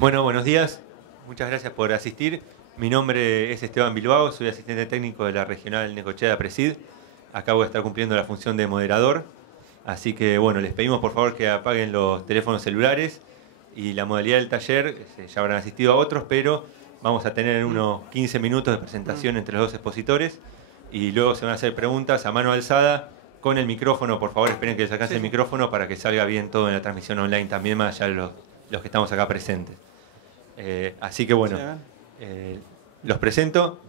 Bueno, buenos días. Muchas gracias por asistir. Mi nombre es Esteban Bilbao, soy asistente técnico de la Regional Necochea Presid. Acabo de estar cumpliendo la función de moderador. Así que, bueno, les pedimos por favor que apaguen los teléfonos celulares y la modalidad del taller, ya habrán asistido a otros, pero vamos a tener unos 15 minutos de presentación entre los dos expositores y luego se van a hacer preguntas a mano alzada con el micrófono. Por favor, esperen que les alcance el micrófono para que salga bien todo en la transmisión online también, más allá de los que estamos acá presentes. Así que bueno, los presento.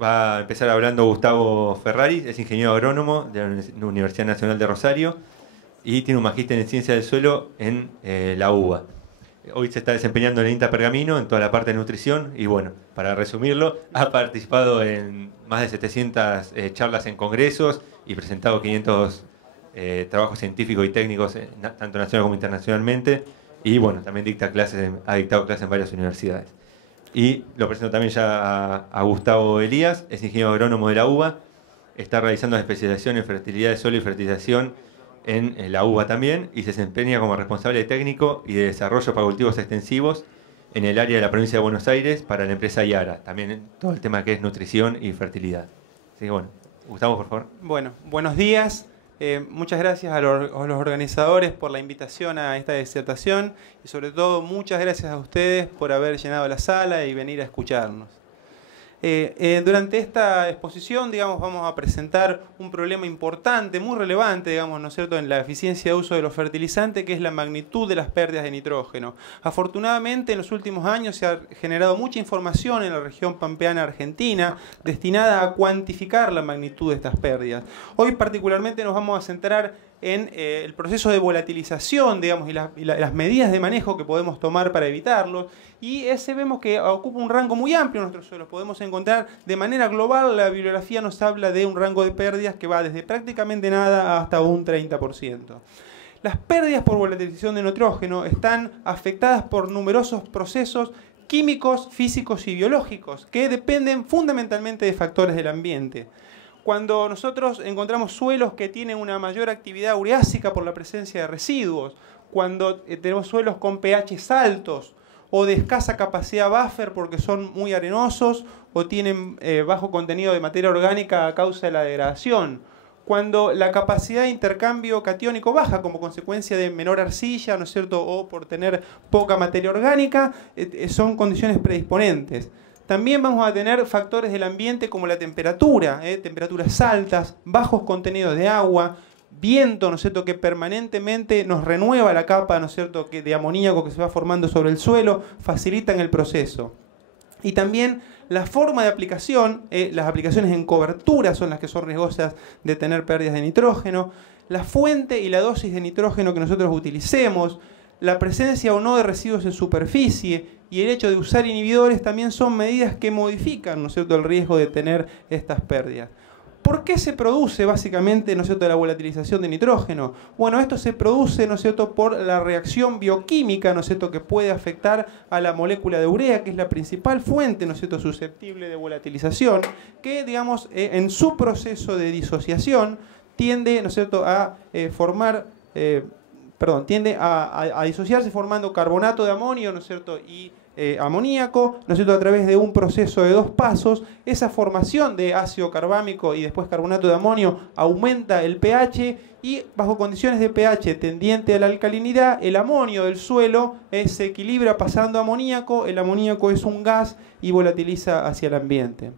Va a empezar hablando Gustavo Ferrari, es ingeniero agrónomo de la Universidad Nacional de Rosario y tiene un magíster en Ciencia del Suelo en la UBA. Hoy se está desempeñando en el INTA Pergamino, en toda la parte de nutrición, y bueno, para resumirlo, ha participado en más de 700 charlas en congresos y presentado 500 trabajos científicos y técnicos, tanto nacional como internacionalmente, y bueno, también ha dictado clases en varias universidades. Y lo presento también ya a Gustavo Elías, es ingeniero agrónomo de la UBA, está realizando la especialización en fertilidad de suelo y fertilización en la UBA también, y se desempeña como responsable técnico y de desarrollo para cultivos extensivos en el área de la provincia de Buenos Aires para la empresa Yara, también en todo el tema que es nutrición y fertilidad. Así que bueno, Gustavo, por favor. Bueno, buenos días. Muchas gracias a los organizadores por la invitación a esta disertación y sobre todo muchas gracias a ustedes por haber llenado la sala y venir a escucharnos. Durante esta exposición, digamos, vamos a presentar un problema importante, muy relevante, digamos, ¿no es cierto?, en la eficiencia de uso de los fertilizantes, que es la magnitud de las pérdidas de nitrógeno. Afortunadamente, en los últimos años se ha generado mucha información en la región pampeana argentina destinada a cuantificar la magnitud de estas pérdidas. Hoy particularmente nos vamos a centrar en el proceso de volatilización, digamos, y las medidas de manejo que podemos tomar para evitarlo. Y ese vemos que ocupa un rango muy amplio en nuestros suelos. Podemos encontrar de manera global, la bibliografía nos habla de un rango de pérdidas que va desde prácticamente nada hasta un 30%. Las pérdidas por volatilización de nitrógeno están afectadas por numerosos procesos químicos, físicos y biológicos que dependen fundamentalmente de factores del ambiente. Cuando nosotros encontramos suelos que tienen una mayor actividad ureásica por la presencia de residuos, cuando tenemos suelos con pHs altos o de escasa capacidad buffer porque son muy arenosos o tienen bajo contenido de materia orgánica a causa de la degradación, cuando la capacidad de intercambio catiónico baja como consecuencia de menor arcilla, ¿no es cierto?, o por tener poca materia orgánica, son condiciones predisponentes. También vamos a tener factores del ambiente como la temperatura, temperaturas altas, bajos contenidos de agua, viento, ¿no es cierto?, que permanentemente nos renueva la capa, ¿no es cierto?, de amoníaco que se va formando sobre el suelo, facilitan el proceso. Y también la forma de aplicación, las aplicaciones en cobertura son las que son riesgosas de tener pérdidas de nitrógeno, la fuente y la dosis de nitrógeno que nosotros utilicemos, la presencia o no de residuos en superficie y el hecho de usar inhibidores también son medidas que modifican, ¿no es cierto?, el riesgo de tener estas pérdidas. ¿Por qué se produce básicamente, ¿no es cierto?, la volatilización de nitrógeno? Bueno, esto se produce, ¿no es cierto?, por la reacción bioquímica, ¿no es cierto?, que puede afectar a la molécula de urea, que es la principal fuente, ¿no es cierto?, susceptible de volatilización, que, digamos, en su proceso de disociación tiende, ¿no es cierto?, a tiende a disociarse formando carbonato de amonio, ¿no es cierto?, y amoníaco, ¿no es cierto?, a través de un proceso de 2 pasos. Esa formación de ácido carbámico y después carbonato de amonio aumenta el pH y bajo condiciones de pH tendiente a la alcalinidad, el amonio del suelo se equilibra pasando a amoníaco. El amoníaco es un gas y volatiliza hacia el ambiente.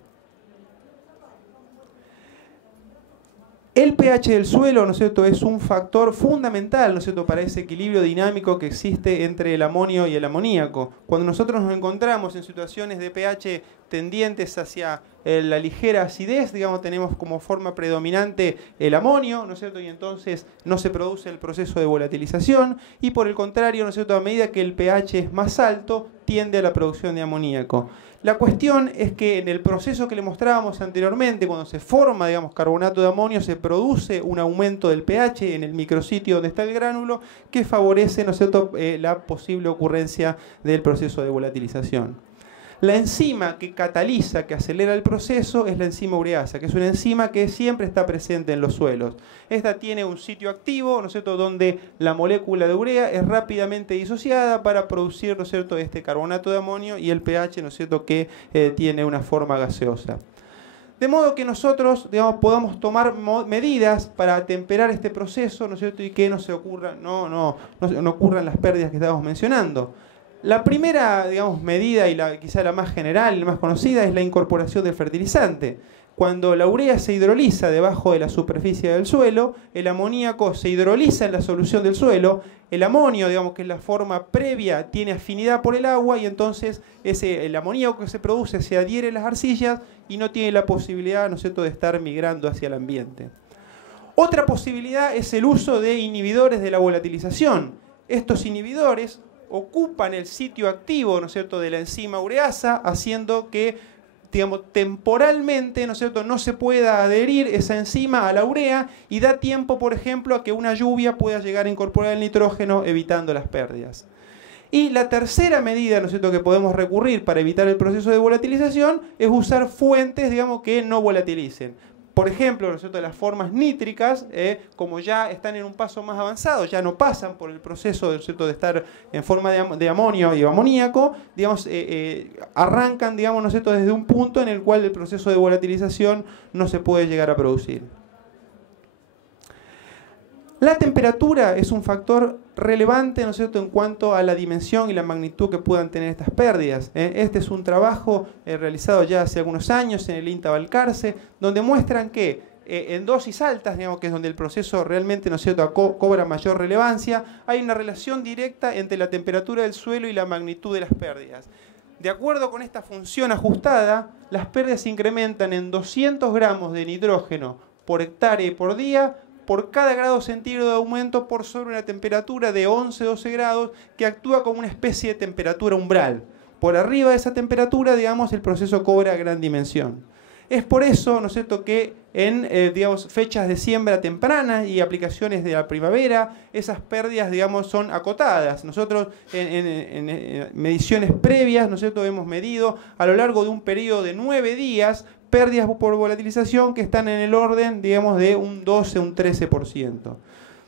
El pH del suelo, ¿no es cierto?, es un factor fundamental, ¿no es cierto?, para ese equilibrio dinámico que existe entre el amonio y el amoníaco. Cuando nosotros nos encontramos en situaciones de pH tendientes hacia la ligera acidez, digamos, tenemos como forma predominante el amonio, ¿no es cierto?, y entonces no se produce el proceso de volatilización, y por el contrario, ¿no es cierto?, a medida que el pH es más alto, tiende a la producción de amoníaco. La cuestión es que en el proceso que le mostrábamos anteriormente, cuando se forma, digamos, carbonato de amonio, se produce un aumento del pH en el micrositio donde está el gránulo que favorece, ¿no es cierto?, la posible ocurrencia del proceso de volatilización. La enzima que cataliza, que acelera el proceso, es la enzima ureasa, que es una enzima que siempre está presente en los suelos. Esta tiene un sitio activo, ¿no es cierto?, donde la molécula de urea es rápidamente disociada para producir, ¿no es cierto?, este carbonato de amonio y el pH, ¿no es cierto?, que tiene una forma gaseosa. De modo que nosotros, digamos, podamos tomar medidas para temperar este proceso, ¿no es cierto?, y que no ocurran las pérdidas que estábamos mencionando. La primera, digamos, medida, y quizá la más general y la más conocida, es la incorporación del fertilizante. Cuando la urea se hidroliza debajo de la superficie del suelo, el amoníaco se hidroliza en la solución del suelo, el amonio, digamos que es la forma previa, tiene afinidad por el agua y entonces el amoníaco que se produce se adhiere a las arcillas y no tiene la posibilidad, ¿no es cierto?, de estar migrando hacia el ambiente. Otra posibilidad es el uso de inhibidores de la volatilización. Estos inhibidores ocupan el sitio activo, ¿no es cierto?, de la enzima ureasa, haciendo que, digamos, temporalmente, ¿no es cierto?, no se pueda adherir esa enzima a la urea y da tiempo, por ejemplo, a que una lluvia pueda llegar a incorporar el nitrógeno, evitando las pérdidas. Y la tercera medida, ¿no es cierto?, que podemos recurrir para evitar el proceso de volatilización es usar fuentes, digamos, que no volatilicen. Por ejemplo, ¿no es cierto?, las formas nítricas, como ya están en un paso más avanzado, ya no pasan por el proceso, ¿no es cierto?, de estar en forma de amonio y amoníaco, digamos, arrancan, digamos, ¿no es cierto?, desde un punto en el cual el proceso de volatilización no se puede llegar a producir. La temperatura es un factor relevante, ¿no es cierto?, en cuanto a la dimensión y la magnitud que puedan tener estas pérdidas. Este es un trabajo realizado ya hace algunos años en el INTA Balcarce, donde muestran que en dosis altas, digamos, que es donde el proceso realmente, ¿no es cierto?, cobra mayor relevancia, hay una relación directa entre la temperatura del suelo y la magnitud de las pérdidas. De acuerdo con esta función ajustada, las pérdidas se incrementan en 200 gramos de nitrógeno por hectárea y por día, por cada grado centígrado de aumento por sobre una temperatura de 11-12 grados que actúa como una especie de temperatura umbral. Por arriba de esa temperatura, digamos, el proceso cobra gran dimensión. Es por eso, ¿no es cierto?, que en digamos, fechas de siembra temprana y aplicaciones de la primavera, esas pérdidas, digamos, son acotadas. Nosotros en mediciones previas, ¿no es cierto?, hemos medido a lo largo de un periodo de 9 días pérdidas por volatilización que están en el orden, digamos, de un 12, un 13%.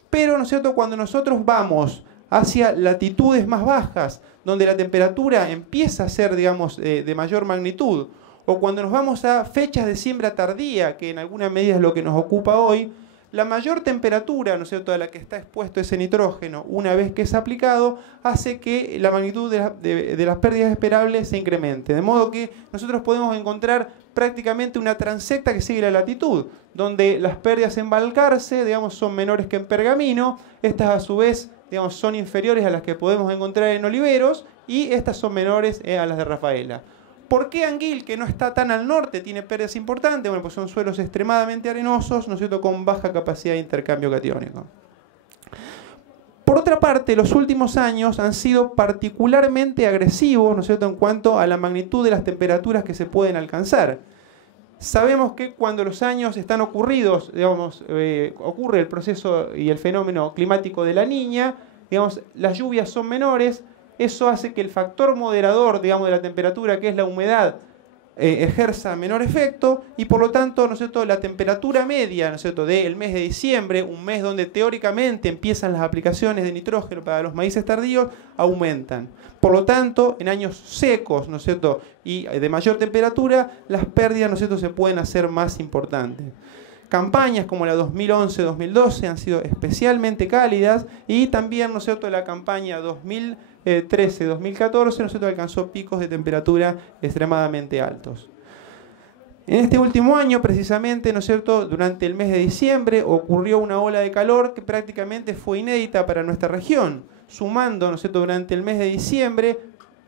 Pero, ¿no es cierto?, cuando nosotros vamos hacia latitudes más bajas, donde la temperatura empieza a ser, digamos, de mayor magnitud, o cuando nos vamos a fechas de siembra tardía, que en alguna medida es lo que nos ocupa hoy, la mayor temperatura, ¿no es cierto?, a la que está expuesto ese nitrógeno una vez que es aplicado, hace que la magnitud de las pérdidas esperables se incremente. De modo que nosotros podemos encontrar prácticamente una transecta que sigue la latitud, donde las pérdidas en Balcarce, digamos, son menores que en Pergamino, estas a su vez, digamos, son inferiores a las que podemos encontrar en Oliveros, y estas son menores a las de Rafaela. ¿Por qué Anguil, que no está tan al norte, tiene pérdidas importantes? Bueno, pues son suelos extremadamente arenosos, ¿no es cierto?, con baja capacidad de intercambio catiónico. Por otra parte, los últimos años han sido particularmente agresivos, ¿no es cierto?, en cuanto a la magnitud de las temperaturas que se pueden alcanzar. Sabemos que cuando los años están ocurridos, digamos, ocurre el proceso y el fenómeno climático de la Niña, digamos, las lluvias son menores. Eso hace que el factor moderador, digamos, de la temperatura, que es la humedad, ejerza menor efecto y por lo tanto, ¿no es cierto?, la temperatura media, ¿no es cierto?, del mes de diciembre, un mes donde teóricamente empiezan las aplicaciones de nitrógeno para los maíces tardíos, aumentan. Por lo tanto, en años secos, ¿no es cierto?, y de mayor temperatura, las pérdidas, ¿no es cierto?, se pueden hacer más importantes. Campañas como la 2011-2012 han sido especialmente cálidas y también, ¿no es cierto?, la campaña 2013-2014, ¿no es cierto?, alcanzó picos de temperatura extremadamente altos. En este último año, precisamente, ¿no es cierto?, durante el mes de diciembre ocurrió una ola de calor que prácticamente fue inédita para nuestra región, sumando, ¿no es cierto?, durante el mes de diciembre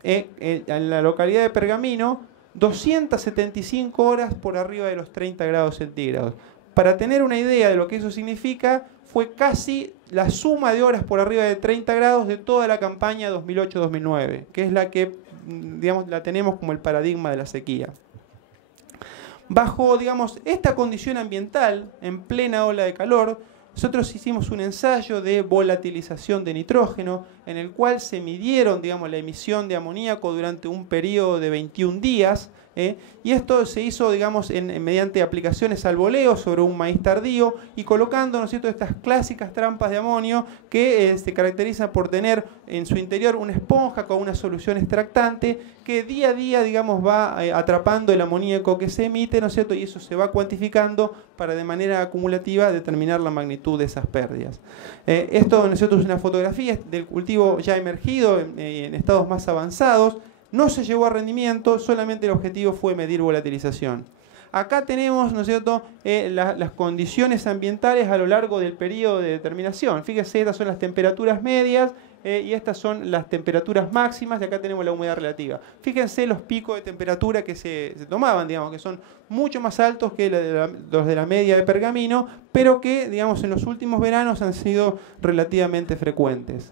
en la localidad de Pergamino 275 horas por arriba de los 30 grados centígrados. Para tener una idea de lo que eso significa, fue casi la suma de horas por arriba de 30 grados de toda la campaña 2008-2009, que es la que, digamos, la tenemos como el paradigma de la sequía. Bajo, digamos, esta condición ambiental, en plena ola de calor, nosotros hicimos un ensayo de volatilización de nitrógeno en el cual se midieron, digamos, la emisión de amoníaco durante un periodo de 21 días, y esto se hizo, digamos, mediante aplicaciones al voleo sobre un maíz tardío y colocando, ¿no es cierto?, estas clásicas trampas de amonio que se caracterizan por tener en su interior una esponja con una solución extractante que día a día, digamos, va atrapando el amoníaco que se emite, ¿no es cierto?, y eso se va cuantificando para de manera acumulativa determinar la magnitud de esas pérdidas. Esto, ¿no es cierto?, es una fotografía del cultivo ya emergido en estados más avanzados. No se llegó a rendimiento, solamente el objetivo fue medir volatilización. Acá tenemos, ¿no es cierto?, las condiciones ambientales a lo largo del periodo de determinación. Fíjese, estas son las temperaturas medias y estas son las temperaturas máximas, y acá tenemos la humedad relativa. Fíjense los picos de temperatura que se tomaban, digamos, que son mucho más altos que los de la media de Pergamino, pero que, digamos, en los últimos veranos han sido relativamente frecuentes.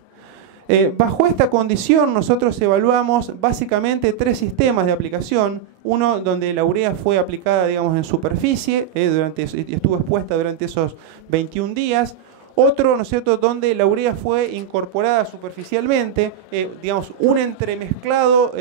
Bajo esta condición nosotros evaluamos básicamente 3 sistemas de aplicación. Uno donde la urea fue aplicada, digamos, en superficie, estuvo expuesta durante esos 21 días. Otro, ¿no es cierto?, donde la urea fue incorporada superficialmente, digamos, un entremezclado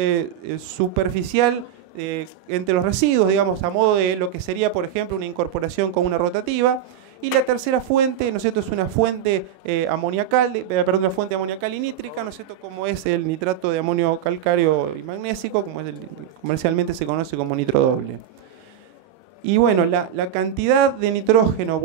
superficial entre los residuos, digamos, a modo de lo que sería, por ejemplo, una incorporación con una rotativa. Y la tercera fuente, ¿no es cierto?, es una fuente amoniacal y nítrica, ¿no es cierto?, como es el nitrato de amonio calcáreo y magnésico, como es comercialmente se conoce como nitrodoble. Y bueno, la cantidad de nitrógeno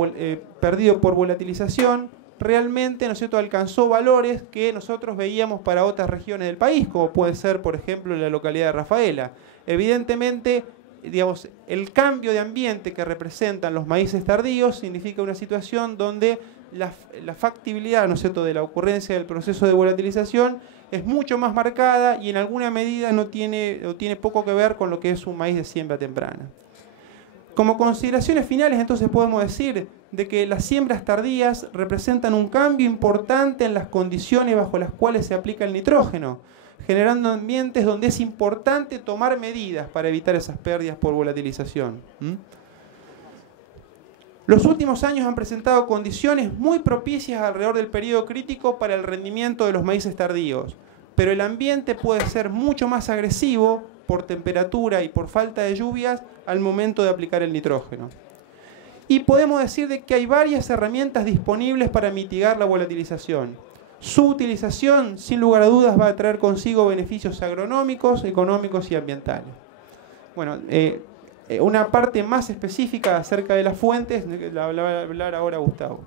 perdido por volatilización realmente, ¿no es cierto?, alcanzó valores que nosotros veíamos para otras regiones del país, como puede ser, por ejemplo, la localidad de Rafaela. Evidentemente, digamos, el cambio de ambiente que representan los maíces tardíos significa una situación donde la factibilidad, ¿no es cierto?, de la ocurrencia del proceso de volatilización es mucho más marcada y en alguna medida tiene poco que ver con lo que es un maíz de siembra temprana. Como consideraciones finales, entonces, podemos decir de que las siembras tardías representan un cambio importante en las condiciones bajo las cuales se aplica el nitrógeno, generando ambientes donde es importante tomar medidas para evitar esas pérdidas por volatilización. Los últimos años han presentado condiciones muy propicias alrededor del periodo crítico para el rendimiento de los maíces tardíos, pero el ambiente puede ser mucho más agresivo por temperatura y por falta de lluvias al momento de aplicar el nitrógeno. Y podemos decir de que hay varias herramientas disponibles para mitigar la volatilización. Su utilización, sin lugar a dudas, va a traer consigo beneficios agronómicos, económicos y ambientales. Bueno, una parte más específica acerca de las fuentes la va a hablar ahora Gustavo.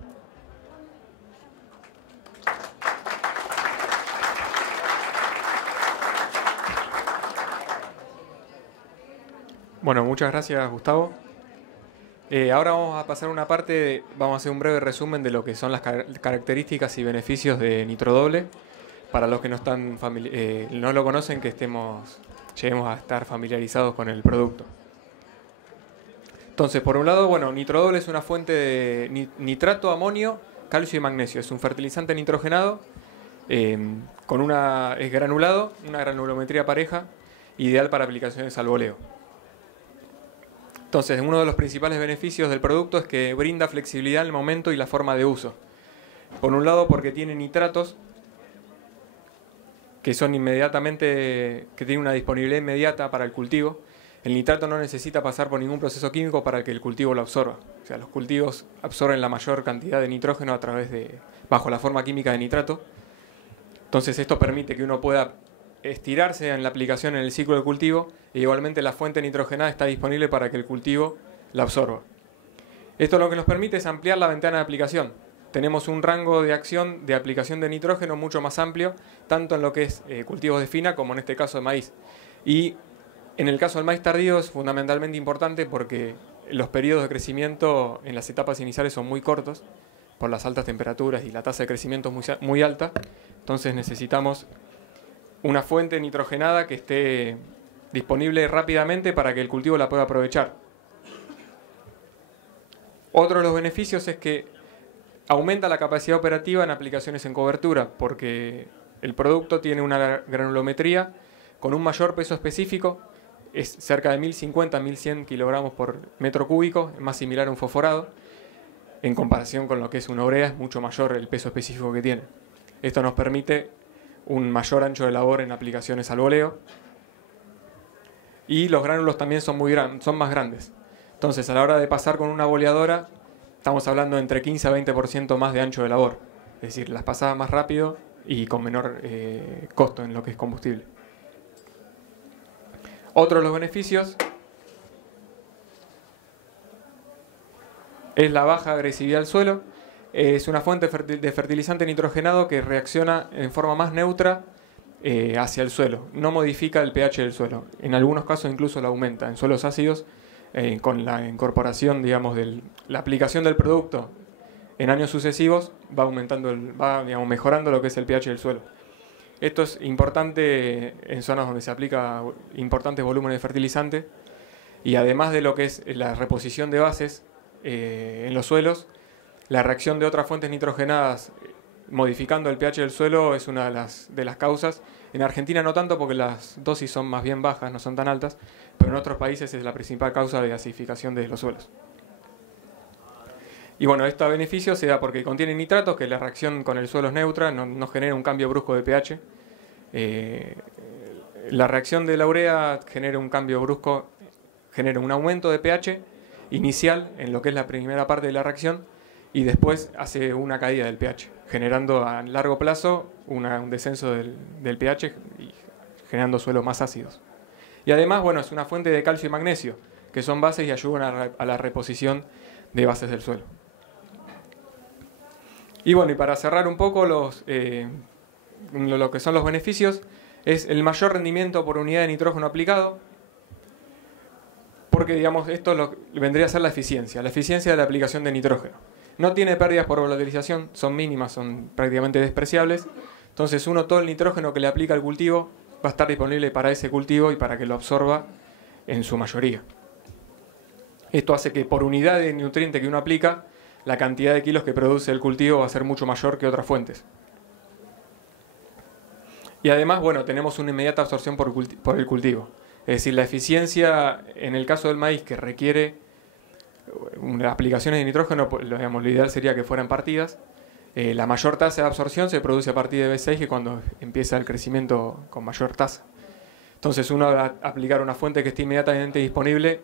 Bueno, muchas gracias, Gustavo. Ahora vamos a pasar a una parte, vamos a hacer un breve resumen de lo que son las características y beneficios de nitrodoble. Para los que no lo conocen, que lleguemos a estar familiarizados con el producto. Entonces, por un lado, bueno, nitrodoble es una fuente de nitrato, amonio, calcio y magnesio. Es un fertilizante nitrogenado, es granulado, una granulometría pareja, ideal para aplicaciones al voleo. Entonces, uno de los principales beneficios del producto es que brinda flexibilidad en el momento y la forma de uso. Por un lado, porque tiene nitratos que tienen una disponibilidad inmediata para el cultivo. El nitrato no necesita pasar por ningún proceso químico para que el cultivo lo absorba. O sea, los cultivos absorben la mayor cantidad de nitrógeno bajo la forma química de nitrato. Entonces, esto permite que uno pueda estirarse en la aplicación en el ciclo de cultivo, e igualmente la fuente nitrogenada está disponible para que el cultivo la absorba. Esto lo que nos permite es ampliar la ventana de aplicación. Tenemos un rango de acción de aplicación de nitrógeno mucho más amplio, tanto en lo que es cultivos de fina como en este caso de maíz. Y en el caso del maíz tardío es fundamentalmente importante porque los periodos de crecimiento en las etapas iniciales son muy cortos por las altas temperaturas y la tasa de crecimiento es muy alta. Entonces necesitamos una fuente nitrogenada que esté disponible rápidamente para que el cultivo la pueda aprovechar. Otro de los beneficios es que aumenta la capacidad operativa en aplicaciones en cobertura, porque el producto tiene una granulometría con un mayor peso específico, es cerca de 1050 a 1100 kilogramos por metro cúbico, es más similar a un fosforado, en comparación con lo que es una urea, es mucho mayor el peso específico que tiene. Esto nos permite un mayor ancho de labor en aplicaciones al boleo. Y los gránulos también son más grandes. Entonces, a la hora de pasar con una boleadora, estamos hablando de entre 15 a 20% más de ancho de labor. Es decir, las pasaba más rápido y con menor costo en lo que es combustible. Otro de los beneficios es la baja agresividad del suelo. Es una fuente de fertilizante nitrogenado que reacciona en forma más neutra hacia el suelo. No modifica el pH del suelo. En algunos casos incluso lo aumenta. En suelos ácidos, con la incorporación, digamos, la aplicación del producto en años sucesivos, va aumentando, digamos, mejorando lo que es el pH del suelo. Esto es importante en zonas donde se aplica importantes volúmenes de fertilizante, y además de lo que es la reposición de bases en los suelos, la reacción de otras fuentes nitrogenadas modificando el pH del suelo es una de las causas. En Argentina no tanto, porque las dosis son más bien bajas, no son tan altas, pero en otros países es la principal causa de acidificación de los suelos. Y bueno, este beneficio se da porque contiene nitratos, que la reacción con el suelo es neutra, no genera un cambio brusco de pH. La reacción de la urea genera un cambio brusco, genera un aumento de pH inicial en lo que es la primera parte de la reacción, y después hace una caída del pH, generando a largo plazo un descenso del pH y generando suelos más ácidos. Y además, bueno, es una fuente de calcio y magnesio, que son bases y ayudan a la reposición de bases del suelo. Y bueno, y para cerrar un poco lo que son los beneficios, es el mayor rendimiento por unidad de nitrógeno aplicado, porque, digamos, esto vendría a ser la eficiencia de la aplicación de nitrógeno. No tiene pérdidas por volatilización, son mínimas, son prácticamente despreciables. Entonces todo el nitrógeno que le aplica al cultivo va a estar disponible para ese cultivo y para que lo absorba en su mayoría. Esto hace que por unidad de nutriente que uno aplica, la cantidad de kilos que produce el cultivo va a ser mucho mayor que otras fuentes. Y además, bueno, tenemos una inmediata absorción por el cultivo. Es decir, la eficiencia en el caso del maíz, que requiere aplicaciones de nitrógeno, digamos, lo ideal sería que fueran partidas. La mayor tasa de absorción se produce a partir de B6, que cuando empieza el crecimiento con mayor tasa. Entonces, uno al aplicar una fuente que esté inmediatamente disponible,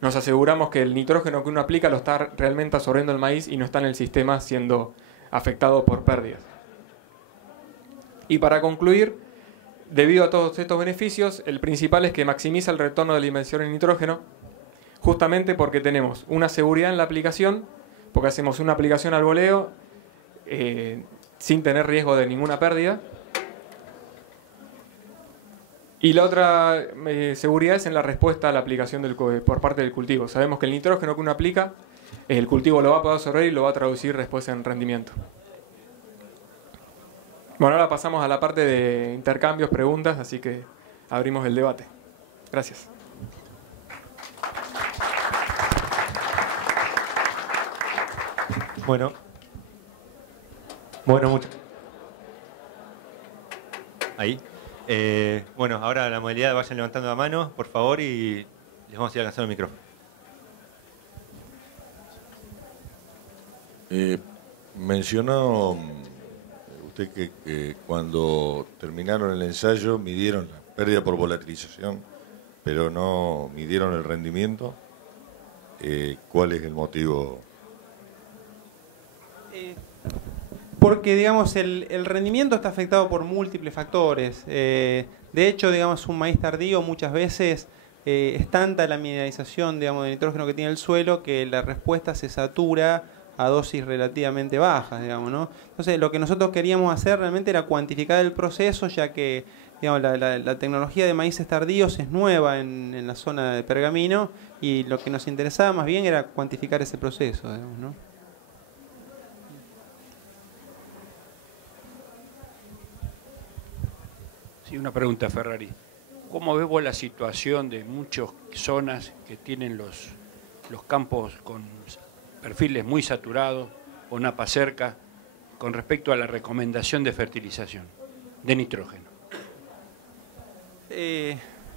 nos aseguramos que el nitrógeno que uno aplica lo está realmente absorbiendo el maíz y no está en el sistema siendo afectado por pérdidas. Y para concluir, debido a todos estos beneficios, el principal es que maximiza el retorno de la inversión en nitrógeno, justamente porque tenemos una seguridad en la aplicación, porque hacemos una aplicación al boleo sin tener riesgo de ninguna pérdida. Y la otra seguridad es en la respuesta a la aplicación por parte del cultivo. Sabemos que el nitrógeno que uno aplica, el cultivo lo va a poder absorber y lo va a traducir después en rendimiento. Bueno, ahora pasamos a la parte de intercambios, preguntas, así que abrimos el debate. Gracias. Bueno, mucho. Ahí. Bueno, ahora la modalidad de vayan levantando la mano, por favor, y les vamos a ir alcanzando el micrófono. Mencionó usted que cuando terminaron el ensayo midieron la pérdida por volatilización, pero no midieron el rendimiento. ¿Cuál es el motivo? Porque, digamos, el rendimiento está afectado por múltiples factores. De hecho, digamos, un maíz tardío muchas veces es tanta la mineralización, digamos, de nitrógeno que tiene el suelo que la respuesta se satura a dosis relativamente bajas, digamos, ¿no? Entonces, lo que nosotros queríamos hacer realmente era cuantificar el proceso, ya que, digamos, la tecnología de maíces tardíos es nueva en la zona de Pergamino, y lo que nos interesaba más bien era cuantificar ese proceso, digamos, ¿no? Sí, una pregunta, Ferrari. ¿Cómo ves vos la situación de muchas zonas que tienen los campos con perfiles muy saturados o napa cerca con respecto a la recomendación de fertilización de nitrógeno?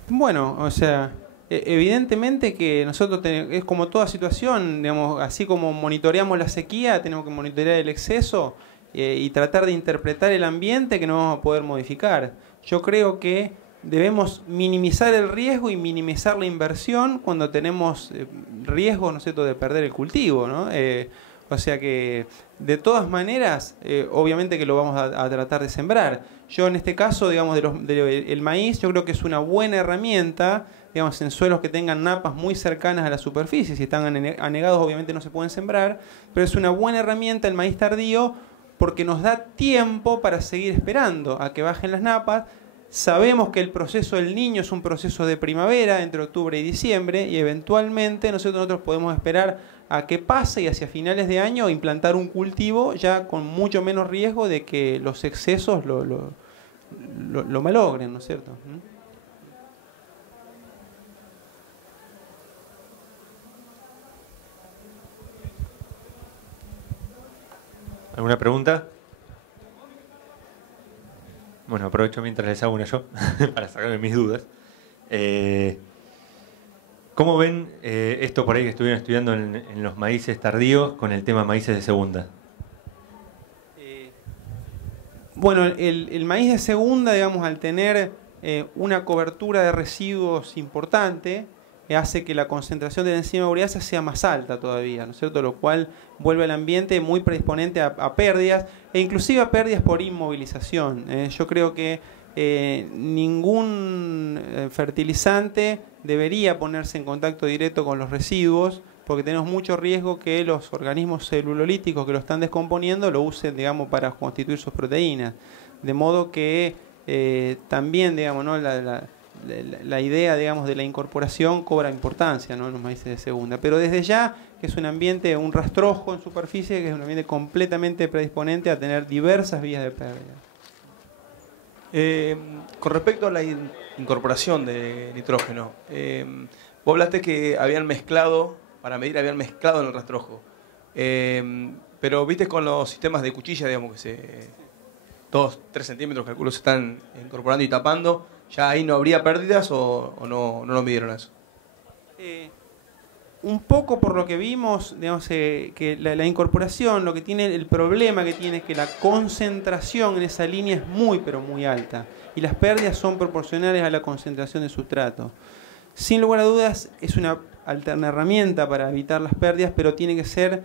Bueno, o sea, Evidentemente que nosotros es como toda situación, digamos, así como monitoreamos la sequía, tenemos que monitorear el exceso y tratar de interpretar el ambiente que no vamos a poder modificar. Yo creo que debemos minimizar el riesgo y minimizar la inversión cuando tenemos riesgo, ¿no es cierto?, de perder el cultivo, ¿no? O sea que, de todas maneras, obviamente que lo vamos a tratar de sembrar. Yo en este caso, digamos, el maíz, yo creo que es una buena herramienta, digamos, en suelos que tengan napas muy cercanas a la superficie. Si están anegados, obviamente no se pueden sembrar, pero es una buena herramienta el maíz tardío porque nos da tiempo para seguir esperando a que bajen las napas. Sabemos que el proceso del Niño es un proceso de primavera entre octubre y diciembre y eventualmente nosotros podemos esperar a que pase y hacia finales de año implantar un cultivo ya con mucho menos riesgo de que los excesos lo malogren, ¿no es cierto? ¿Alguna pregunta? Bueno, aprovecho mientras les hago una yo para sacarme mis dudas. ¿Cómo ven esto por ahí que estuvieron estudiando en los maíces tardíos con el tema maíces de segunda? Bueno, el maíz de segunda, digamos, al tener una cobertura de residuos importante, hace que la concentración de la enzima ureasa sea más alta todavía, ¿no es cierto? Lo cual vuelve al ambiente muy predisponente a pérdidas, e inclusive a pérdidas por inmovilización. Yo creo que ningún fertilizante debería ponerse en contacto directo con los residuos, porque tenemos mucho riesgo que los organismos celulolíticos que lo están descomponiendo lo usen, digamos, para constituir sus proteínas. De modo que también, digamos, ¿no?, la idea, digamos, de la incorporación cobra importancia, ¿no?, en los maíces de segunda. Pero desde ya, que es un ambiente, un rastrojo en superficie, que es un ambiente completamente predisponente a tener diversas vías de pérdida. Con respecto a la incorporación de nitrógeno, vos hablaste que habían mezclado, para medir habían mezclado en el rastrojo. Pero viste con los sistemas de cuchilla, digamos, que 2-3 centímetros, calculo, se están incorporando y tapando, ¿ya ahí no habría pérdidas o no lo midieron eso? Un poco por lo que vimos, digamos, que la incorporación, lo que tiene, el problema que tiene es que la concentración en esa línea es muy, pero muy alta. Y las pérdidas son proporcionales a la concentración de sustrato. Sin lugar a dudas, es una alterna herramienta para evitar las pérdidas, pero tiene que ser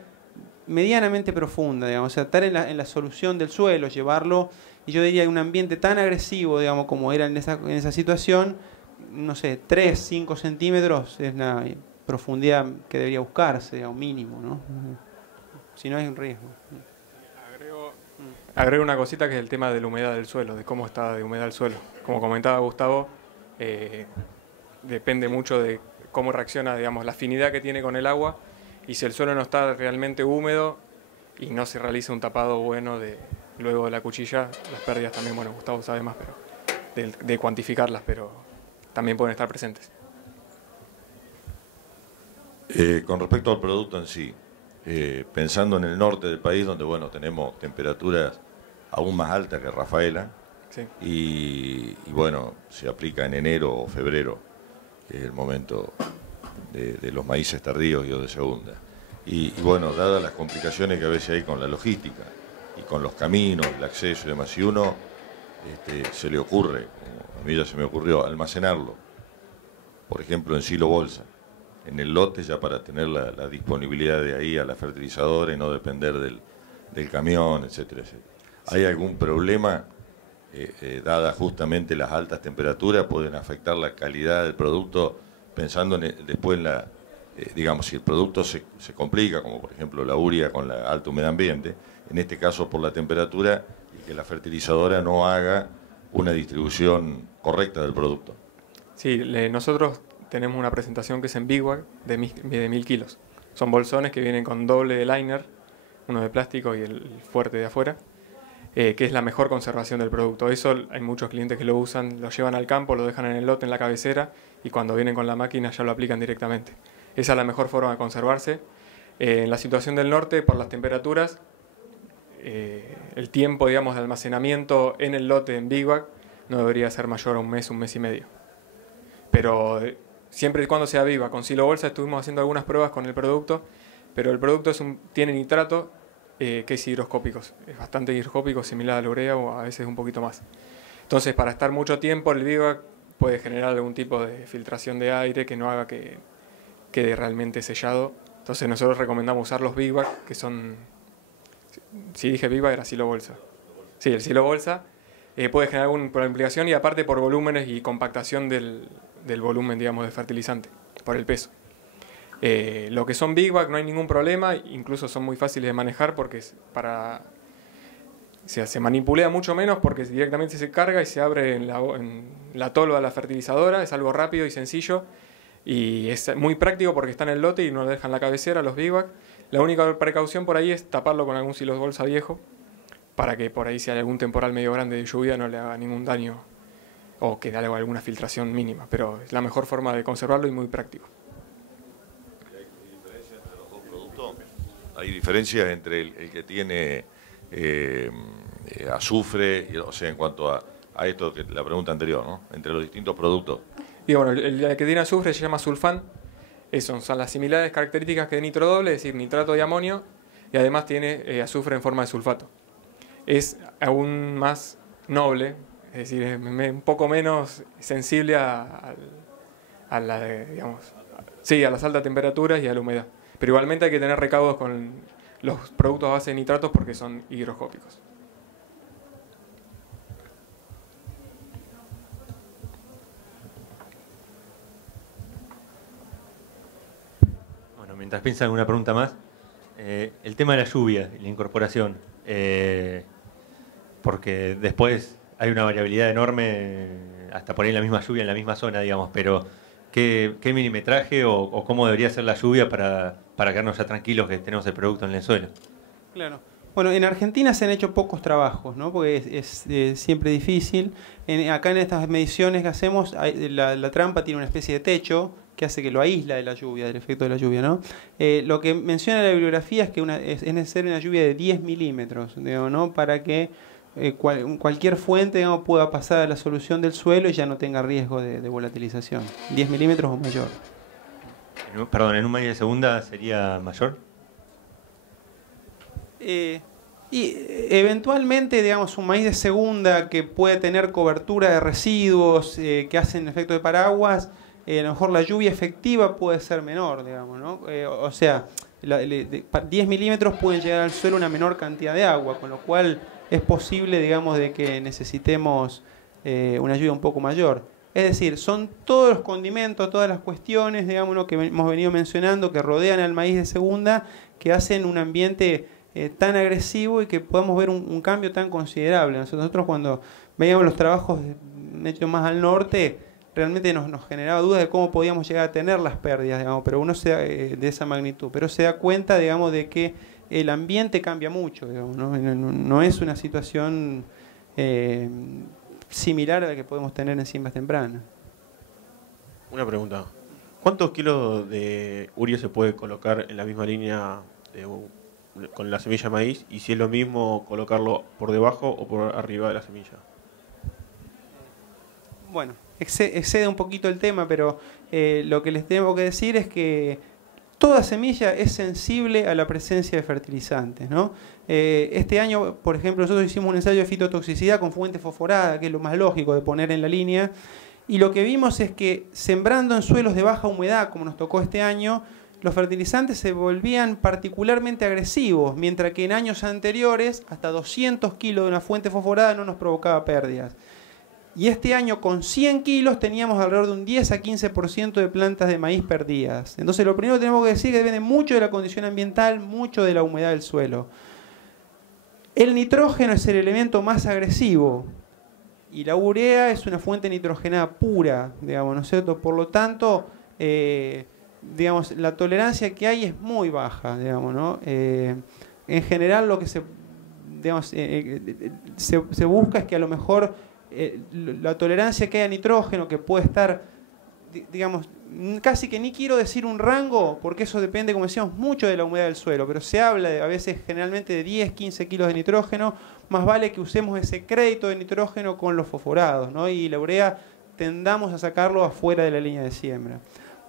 medianamente profunda, digamos, o sea, estar en la solución del suelo, llevarlo, y yo diría que un ambiente tan agresivo, digamos, como era en esa situación, no sé, 3-5 centímetros es una profundidad que debería buscarse, digamos, mínimo, ¿no? Si no hay un riesgo. Agrego una cosita que es el tema de la humedad del suelo, de cómo está de humedad el suelo. Como comentaba Gustavo, depende mucho de cómo reacciona, digamos, la afinidad que tiene con el agua, y si el suelo no está realmente húmedo y no se realiza un tapado bueno luego de la cuchilla, las pérdidas también, bueno, Gustavo sabe más pero de cuantificarlas, pero también pueden estar presentes. Con respecto al producto en sí, pensando en el norte del país, donde bueno, tenemos temperaturas aún más altas que Rafaela, sí. y bueno, se aplica en enero o febrero, que es el momento de los maíces tardíos y o de segunda. Y bueno, dadas las complicaciones que a veces hay con la logística y con los caminos, el acceso y demás, si uno se le ocurre, como a mí ya se me ocurrió, almacenarlo, por ejemplo en silo bolsa, en el lote, ya para tener la disponibilidad de ahí a la fertilizadora y no depender del camión, etcétera, etcétera. ¿Hay algún problema, dadas justamente las altas temperaturas, pueden afectar la calidad del producto, pensando después en digamos, si el producto se complica, como por ejemplo la urea con la alta humedad ambiente, en este caso por la temperatura, y que la fertilizadora no haga una distribución correcta del producto? Sí, nosotros tenemos una presentación que es en Big Bag de 1000 kilos. Son bolsones que vienen con doble liner, uno de plástico y el fuerte de afuera, que es la mejor conservación del producto. Eso hay muchos clientes que lo usan, lo llevan al campo, lo dejan en el lote, en la cabecera, y cuando vienen con la máquina ya lo aplican directamente. Esa es la mejor forma de conservarse. En la situación del norte, por las temperaturas, el tiempo, digamos, de almacenamiento en el lote en Big Bag no debería ser mayor a un mes y medio. Pero siempre y cuando sea viva. Con silo bolsa estuvimos haciendo algunas pruebas con el producto, pero el producto tiene nitrato que es higroscópico. Es bastante higroscópico, similar a la urea o a veces un poquito más. Entonces, para estar mucho tiempo, el vivac puede generar algún tipo de filtración de aire que no haga que quede realmente sellado. Entonces, nosotros recomendamos usar los vivac, que son... Si dije vivac, era silo bolsa. Sí, el silo bolsa puede generar alguna implicación y aparte por volúmenes y compactación del volumen, digamos, de fertilizante, por el peso. Lo que son Big Bag no hay ningún problema, incluso son muy fáciles de manejar porque se manipula mucho menos porque directamente se carga y se abre en la tolva de la fertilizadora, es algo rápido y sencillo y es muy práctico porque está en el lote y no lo dejan en la cabecera los Big Bag. La única precaución por ahí es taparlo con algún silo bolsa viejo para que por ahí si hay algún temporal medio grande de lluvia no le haga ningún daño o que dé alguna filtración mínima, pero es la mejor forma de conservarlo y muy práctico. Hay diferencias entre el que tiene azufre, o sea, en cuanto a esto, que la pregunta anterior, ¿no? Entre los distintos productos. Y bueno, el que tiene azufre se llama sulfán. Son las similares características que de nitro doble, es decir, nitrato de amonio, y además tiene azufre en forma de sulfato. Es aún más noble, es decir, es un poco menos sensible a las altas temperaturas y a la humedad. Pero igualmente hay que tener recaudos con los productos a base de nitratos porque son higroscópicos. Bueno, mientras piensan alguna pregunta más, el tema de la lluvia y la incorporación, porque después hay una variabilidad enorme, hasta por ahí la misma lluvia en la misma zona, digamos, pero ¿qué milimetraje o cómo debería ser la lluvia para quedarnos ya tranquilos que tenemos el producto en el suelo? Claro. Bueno, en Argentina se han hecho pocos trabajos, ¿no? Porque es siempre difícil. Acá en estas mediciones que hacemos, la trampa tiene una especie de techo que hace que lo aísla de la lluvia, del efecto de la lluvia, ¿no? Lo que menciona la bibliografía es que es necesaria una lluvia de 10 milímetros, digamos, ¿no? Para que cualquier fuente, digamos, pueda pasar a la solución del suelo y ya no tenga riesgo de volatilización. 10 milímetros o mayor. Perdón, ¿en un maíz de segunda sería mayor? Y eventualmente, digamos, un maíz de segunda que puede tener cobertura de residuos que hacen efecto de paraguas, a lo mejor la lluvia efectiva puede ser menor, digamos, ¿no? O sea, 10 milímetros pueden llegar al suelo una menor cantidad de agua, con lo cual es posible, digamos, de que necesitemos una lluvia un poco mayor. Es decir, son todos los condimentos, todas las cuestiones, digamos, ¿no? que hemos venido mencionando, que rodean al maíz de segunda, que hacen un ambiente tan agresivo y que podamos ver un cambio tan considerable. Nosotros cuando veíamos los trabajos hechos más al norte, realmente nos generaba dudas de cómo podíamos llegar a tener las pérdidas, digamos, pero uno de esa magnitud, pero se da cuenta, digamos, de que el ambiente cambia mucho, digamos, ¿no? No es una situación similar a la que podemos tener en siembras tempranas. Una pregunta. ¿Cuántos kilos de urea se puede colocar en la misma línea con la semilla de maíz? Y si es lo mismo colocarlo por debajo o por arriba de la semilla. Bueno, excede un poquito el tema, pero lo que les tengo que decir es que toda semilla es sensible a la presencia de fertilizantes, ¿no? Este año, por ejemplo, nosotros hicimos un ensayo de fitotoxicidad con fuente fosforada, que es lo más lógico de poner en la línea, y lo que vimos es que sembrando en suelos de baja humedad, como nos tocó este año, los fertilizantes se volvían particularmente agresivos, mientras que en años anteriores hasta 200 kilos de una fuente fosforada no nos provocaba pérdidas. Y este año con 100 kilos teníamos alrededor de un 10 a 15% de plantas de maíz perdidas. Entonces lo primero que tenemos que decir es que depende mucho de la condición ambiental, mucho de la humedad del suelo. El nitrógeno es el elemento más agresivo y la urea es una fuente nitrogenada pura, digamos, ¿no es cierto? Por lo tanto, digamos, la tolerancia que hay es muy baja, digamos, ¿no? En general lo que se busca es que a lo mejor la tolerancia que hay a nitrógeno, que puede estar, digamos, casi que ni quiero decir un rango, porque eso depende, como decíamos, mucho de la humedad del suelo, pero se habla a veces generalmente de 10, 15 kilos de nitrógeno, más vale que usemos ese crédito de nitrógeno con los fosforados, ¿no? Y la urea tendamos a sacarlo afuera de la línea de siembra.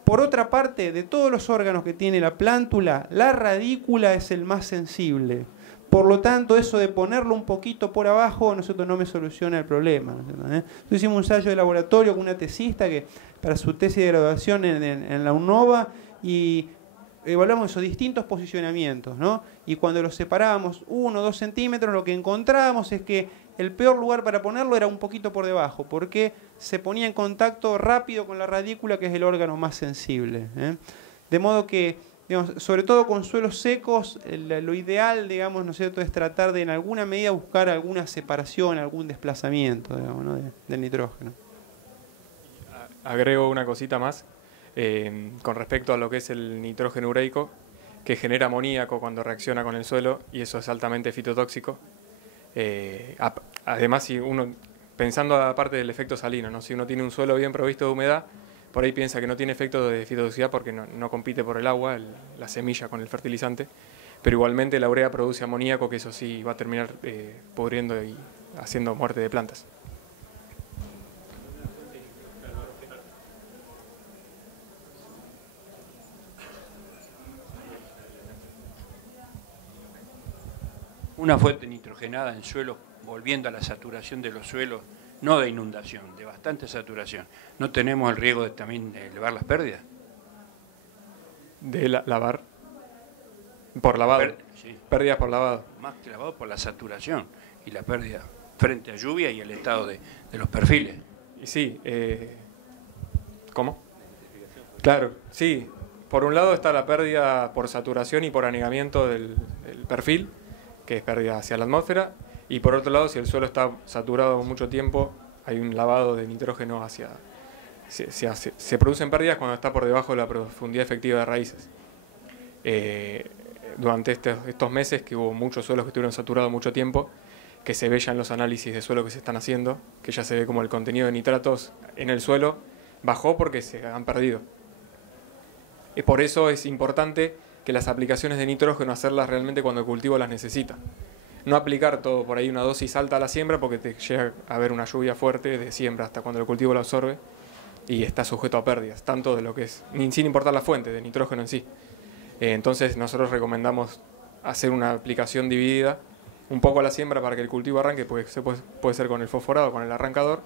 Por otra parte, de todos los órganos que tiene la plántula, la radícula es el más sensible. Por lo tanto, eso de ponerlo un poquito por abajo, nosotros no me soluciona el problema. Nosotros hicimos un ensayo de laboratorio con una tesista que para su tesis de graduación en la UNOVA y evaluamos esos distintos posicionamientos, ¿no? Y cuando los separábamos 1 o 2 centímetros, lo que encontrábamos es que el peor lugar para ponerlo era un poquito por debajo, porque se ponía en contacto rápido con la radícula, que es el órgano más sensible. De modo que, digamos, sobre todo con suelos secos, lo ideal, digamos, ¿no es cierto?, es tratar de en alguna medida buscar alguna separación, algún desplazamiento, digamos, ¿no?, del nitrógeno. Agrego una cosita más con respecto a lo que es el nitrógeno ureico, que genera amoníaco cuando reacciona con el suelo, y eso es altamente fitotóxico. Además, si uno, pensando aparte del efecto salino, ¿no?, si uno tiene un suelo bien provisto de humedad, por ahí piensa que no tiene efecto de fitotoxicidad porque no compite por el agua, la semilla con el fertilizante, pero igualmente la urea produce amoníaco, que eso sí va a terminar pudriendo y haciendo muerte de plantas. Una fuente nitrogenada en suelos, volviendo a la saturación de los suelos, no de inundación, de bastante saturación. ¿No tenemos el riesgo de también elevar las pérdidas? De lavar por lavado. Sí. Pérdidas por lavado. Más que lavado, por la saturación y la pérdida frente a lluvia y el estado de los perfiles. Y sí, ¿cómo? Claro, sí. Por un lado está la pérdida por saturación y por anegamiento del perfil, que es pérdida hacia la atmósfera, y por otro lado, si el suelo está saturado mucho tiempo, hay un lavado de nitrógeno hacia... Se producen pérdidas cuando está por debajo de la profundidad efectiva de raíces. Durante estos meses que hubo muchos suelos que estuvieron saturados mucho tiempo, que se ve ya en los análisis de suelo que se están haciendo, que ya se ve como el contenido de nitratos en el suelo bajó porque se han perdido. Y por eso es importante que las aplicaciones de nitrógeno hacerlas realmente cuando el cultivo las necesita. No aplicar todo por ahí una dosis alta a la siembra porque te llega a haber una lluvia fuerte de siembra hasta cuando el cultivo la absorbe y está sujeto a pérdidas, tanto de lo que es, sin importar la fuente, de nitrógeno en sí. Entonces nosotros recomendamos hacer una aplicación dividida, un poco a la siembra para que el cultivo arranque, porque puede ser con el fosforado, con el arrancador,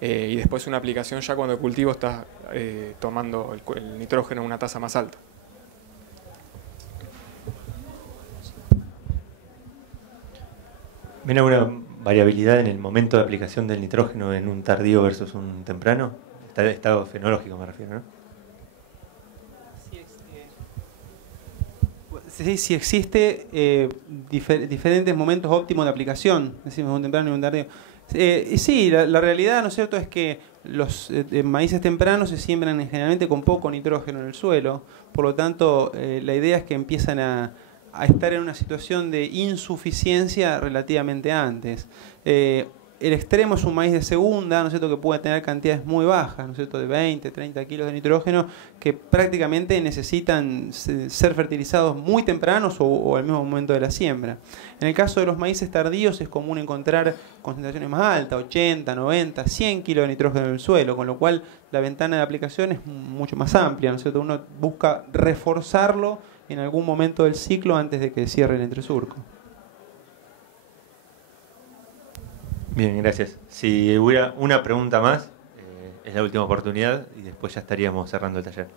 y después una aplicación ya cuando el cultivo está tomando el nitrógeno a una tasa más alta. ¿Ven alguna variabilidad en el momento de aplicación del nitrógeno en un tardío versus un temprano? Estado fenológico me refiero, ¿no? Sí existe diferentes momentos óptimos de aplicación, decimos un temprano y un tardío. Sí, la realidad, ¿no es cierto?, es que los maíces tempranos se siembran generalmente con poco nitrógeno en el suelo, por lo tanto la idea es que empiezan a estar en una situación de insuficiencia relativamente antes. El extremo es un maíz de segunda, ¿no es cierto?, que puede tener cantidades muy bajas, ¿no es cierto?, de 20, 30 kilos de nitrógeno, que prácticamente necesitan ser fertilizados muy tempranos o al mismo momento de la siembra. En el caso de los maíces tardíos es común encontrar concentraciones más altas, 80, 90, 100 kilos de nitrógeno en el suelo, con lo cual la ventana de aplicación es mucho más amplia, ¿no es cierto? Uno busca reforzarlo en algún momento del ciclo antes de que cierre el entresurco. Bien, gracias. Si hubiera una pregunta más, es la última oportunidad y después ya estaríamos cerrando el taller.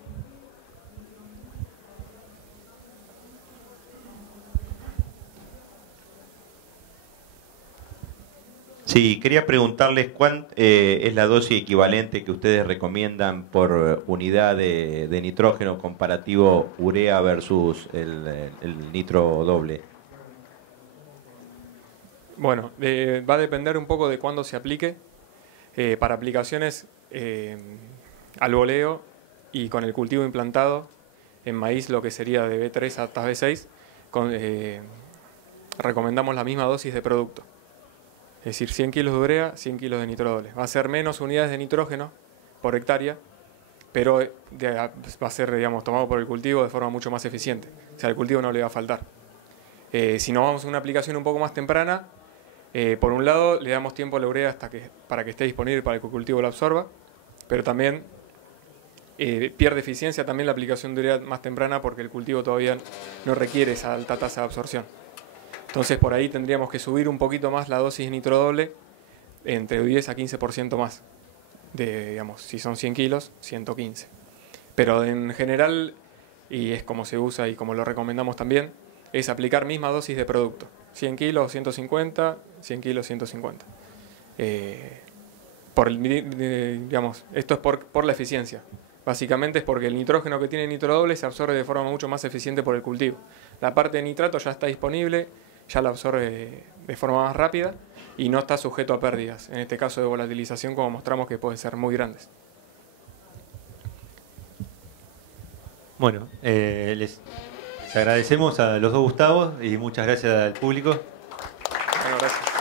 Sí, quería preguntarles cuál es la dosis equivalente que ustedes recomiendan por unidad de nitrógeno comparativo urea versus el nitro doble. Bueno, va a depender un poco de cuándo se aplique. Para aplicaciones al voleo y con el cultivo implantado, en maíz lo que sería de B3 hasta B6, recomendamos la misma dosis de producto. Es decir, 100 kilos de urea, 100 kilos de nitro doble. Va a ser menos unidades de nitrógeno por hectárea, pero va a ser, digamos, tomado por el cultivo de forma mucho más eficiente. O sea, al cultivo no le va a faltar. Si no vamos a una aplicación un poco más temprana, por un lado le damos tiempo a la urea para que esté disponible para que el cultivo la absorba, pero también pierde eficiencia también la aplicación de urea más temprana porque el cultivo todavía no requiere esa alta tasa de absorción. Entonces por ahí tendríamos que subir un poquito más la dosis de nitrodoble, entre 10 a 15% más, digamos, si son 100 kilos, 115. Pero en general, y es como se usa y como lo recomendamos también, es aplicar misma dosis de producto. 100 kilos, 150, 100 kilos, 150. Digamos, esto es por la eficiencia. Básicamente es porque el nitrógeno que tiene nitrodoble se absorbe de forma mucho más eficiente por el cultivo. La parte de nitrato ya está disponible, ya la absorbe de forma más rápida y no está sujeto a pérdidas, en este caso de volatilización, como mostramos que pueden ser muy grandes. Bueno, les agradecemos a los dos Gustavos y muchas gracias al público. Bueno, gracias.